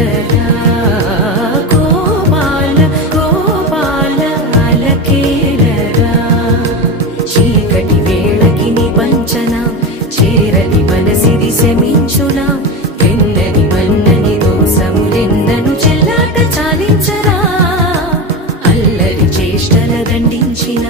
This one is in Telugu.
చాలించరా గోపాల గోపాల అలకేలరా చీకటి వేళకి నిబంచనా చేరని మనసిది శమించునా వెన్నని మన్నని దోసములెన్నను చెల్లాక చాలించరా అల్లరి చేష్టల దండించిన